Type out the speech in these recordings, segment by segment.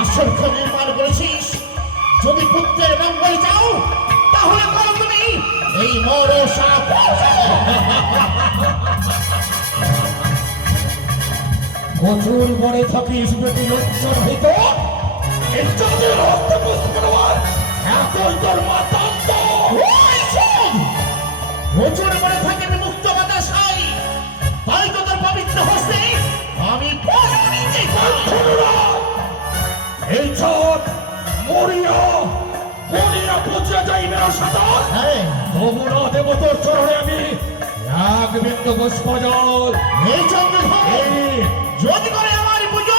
বাসরঘর নির্মাণ করেছিস, যদি পুত্রের মঙ্গল চাও তাহলে করো তুমি এই মরসা প্রচুর বনে থাকিস বেটি লজ্জার ভিতর ইজ্জতের রক্ত পুষ্পর এতই তোর মাতান্ত প্রচুর বনে থাকে মুক্ত বাতাসাই, তাই তো তোর পবিত্র হস্তে আমি ইজ্জত মরিয়া মরিয়া পচে যাইবে না সাদা তবু না দেব তোর চরণে আমি এক বিন্দু পুষ্প জল। এই চন্দ্রধর যদি করে আমার পুজো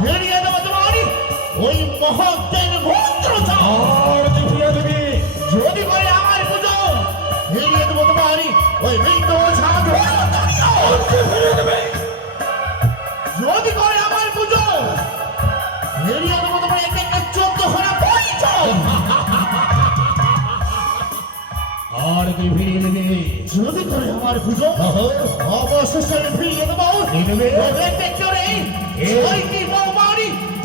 ফিরিয়ে দেবো তোমার ওই মহত্বের মন্ত্র আর ফিরিয়ে দিবি। যদি করে আমার পুজো ফিরিয়ে দেবো তোমার ওই মৃত ফিরিয়ে দেবে। যদি করে আমার পুজো ফিরিয়ে দেবো তোমার এক একটা 14 পরিচয়। আর কি ফিরিয়ে দেবে? যদি করে আমার পুজো অবশেষে আমি ফিরিয়ে দেবো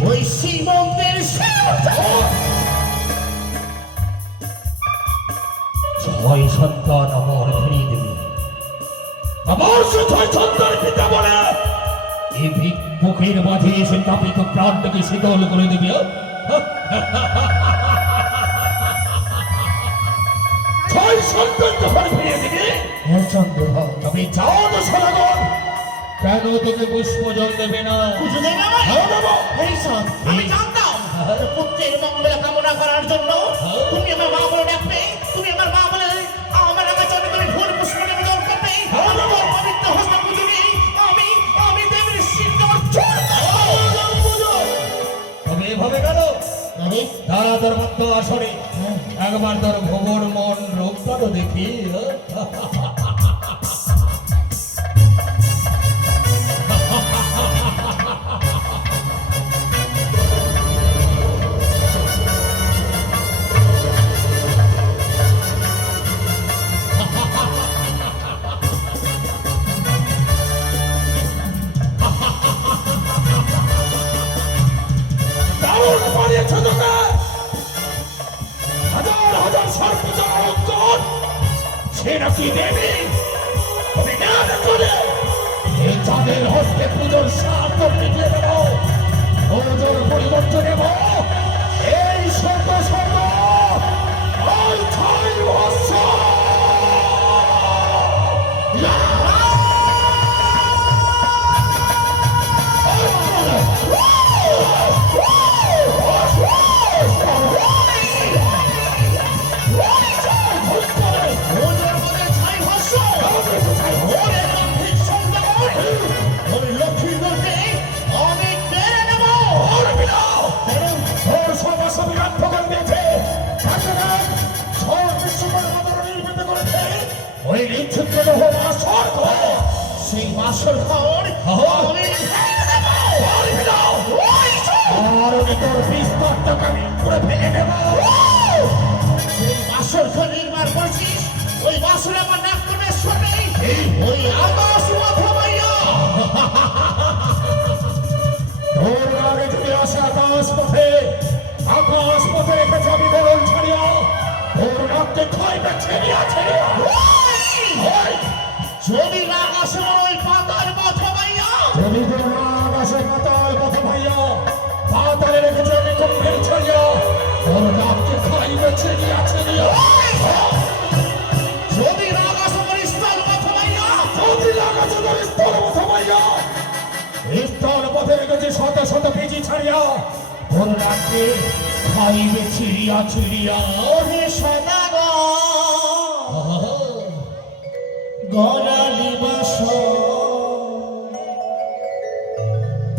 ওই শ্রীমন্তের ছয় সন্তান আমার ফিরিয়ে দেবে। আমার সে ছয় সন্তান পিতা বলে এই বুকের মাঝে এসে তাপিত প্রাণটাকে শীতল করে দেবে। ছয় সন্তান যখন ফিরিয়ে দেবে তবে যাও তো সনাতন, কেন তোকে পুষ্প জল দেবে না? পুজো দেবে আমি জানতাম পুত্রের মঙ্গল কামনা করার জন্য তুমি আমার মা বলে ডাকবে, তুমি আমার মা বলে আমার কাছে তুমি ফুল পুষ্প নিবেদন করবে, তোমার পবিত্র হস্ত পুজো নিয়ে আমি দেবের শিরদার তবে এভাবে গেল তারা তোর মধ্য আসরে একবার তোর ভোবর মন রোগটা তো দেখি। হাজার হাজার সর্বজন সে নাকি দেবী এই চাঁদের হস্তে পুজোর স্বার্থ মিটিয়ে দেব, ওজন পরিবর্তন দেব এই শত শত ওই 6 বৎসর। সেই বাসর ঘর তোর বিস্তারটাকে আমি করে ফেলে দেব। সেই বাসর ঘর নির্মাণ করছিস, ওই বাসরে আমার নাক করে শোনে ওই আকাশ মাথা তোর আগে যদি আসে আকাশ পথে রেখে যাবি বরণ ছাড়িয়া তোর নাককে খাইবে ছেড়িয়া ছেড়িয়া। যদি রাগ আসে ওই পাতার মাথা ভাইয়া, যদি তোর রাগ আসে পাতাল পথে ভাইয়া পাতালে রেখে যাবি কুম্ভের ছাড়িয়া তোর নাককে খাইবে ছেড়িয়া ছেড়িয়া। যদি রাগ আসে ওই স্থল মাথা ভাইয়া, যদি রাগ আসে তোর স্থল পথে ভাইয়া স্থল পথে রেখেছে শত শত পিজি ছাড়িয়া তোর নাককে খাইবে ছিড়িয়া ছিড়িয়া। ওহে সদাগর গলালি বাস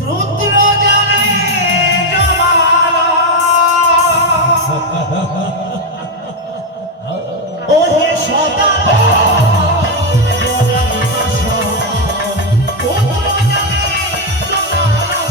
রুদ্র জানে জমালা ওহে সদাগর গলালি বাস রুদ্র জানে জমালা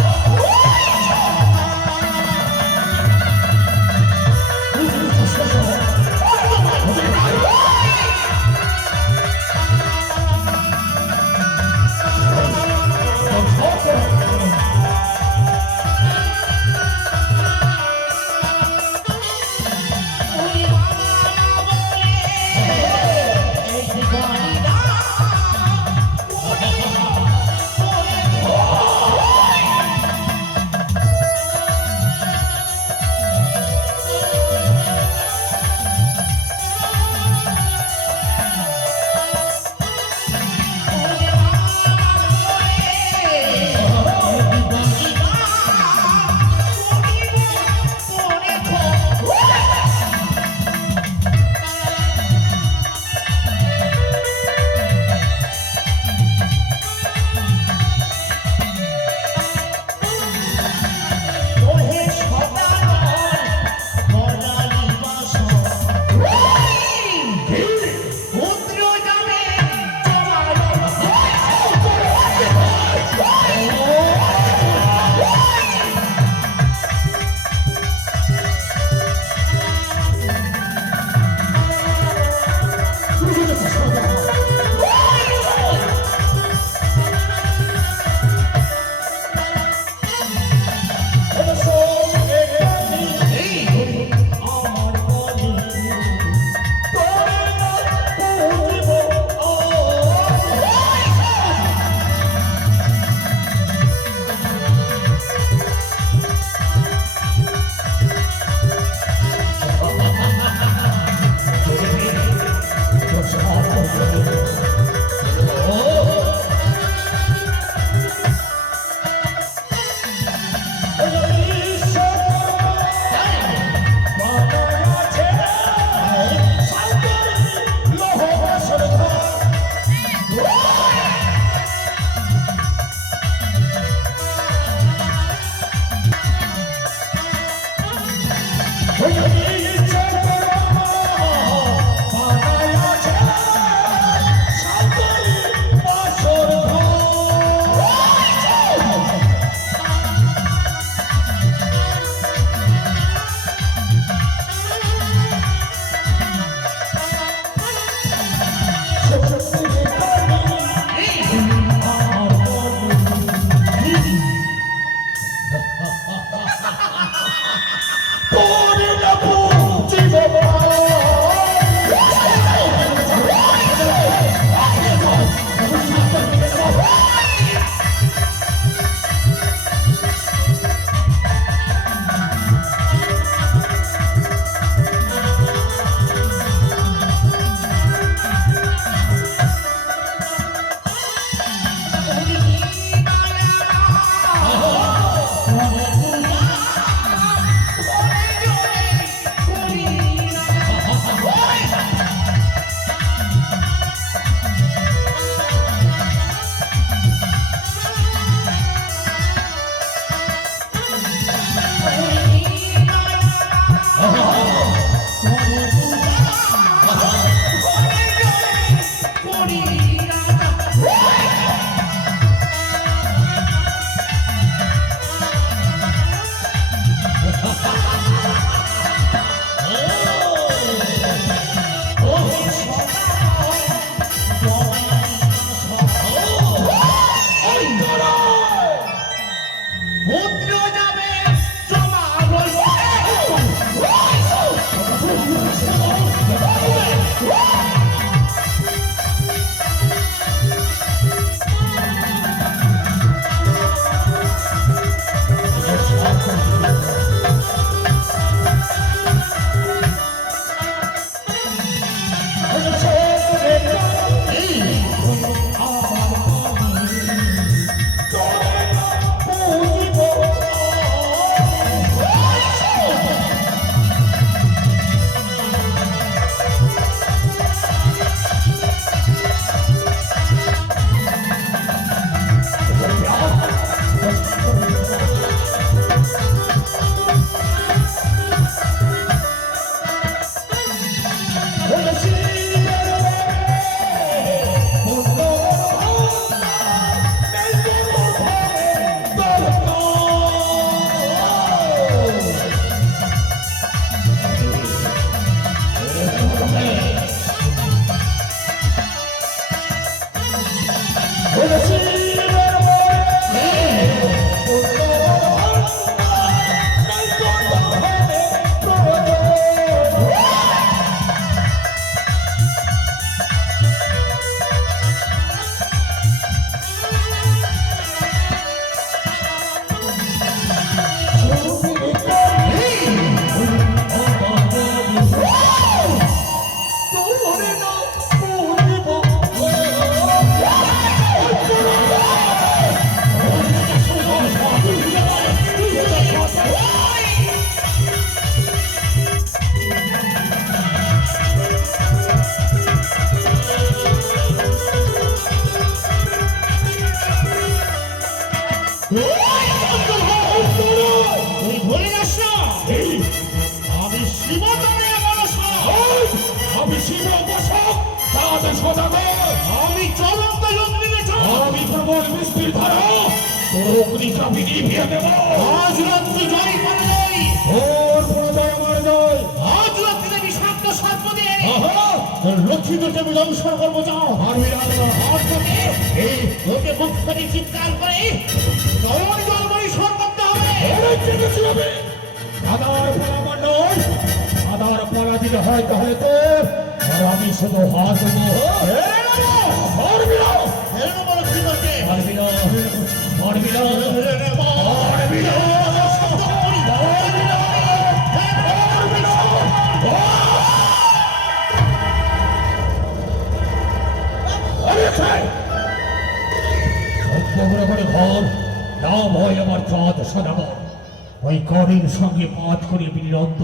মরি রাজা পুত্র যাবে জমা বলবো তুই ভুলে যাস না আমি শিবতমের মানুষ আমি শিব বসক তাতে সদাগর আমি চলন্ত অগ্নি আমি প্রবল বৃষ্টির ধারা তোর অগ্নি চাপি নিভিয়ে দেব আজ রাত্রি জয় করে যাই ওর প্রজয় আমার জয় আজ রাত্রিতে বিষাক্ত সর্প দিয়ে আহা লক্ষিত দেবী দংশন করবো যাও পারবি না আর তোকে তোকে মুখ করে চিৎকার করে নয়ন জল পরিশোধ করতে হবে অনেক চেপেছি আমি দাদার পালা মণ্ডল দাদার পালা দিতে হয় তাহলে তো আর আমি শুধু হাত দেবো পারবি না এরকম বলো কি করতে পারবি না পারবি না পারবি না ঘর নাম হয় আমার চাঁদ সদাগর ওই করের সঙ্গে পাঠ করে বিনিরন্ত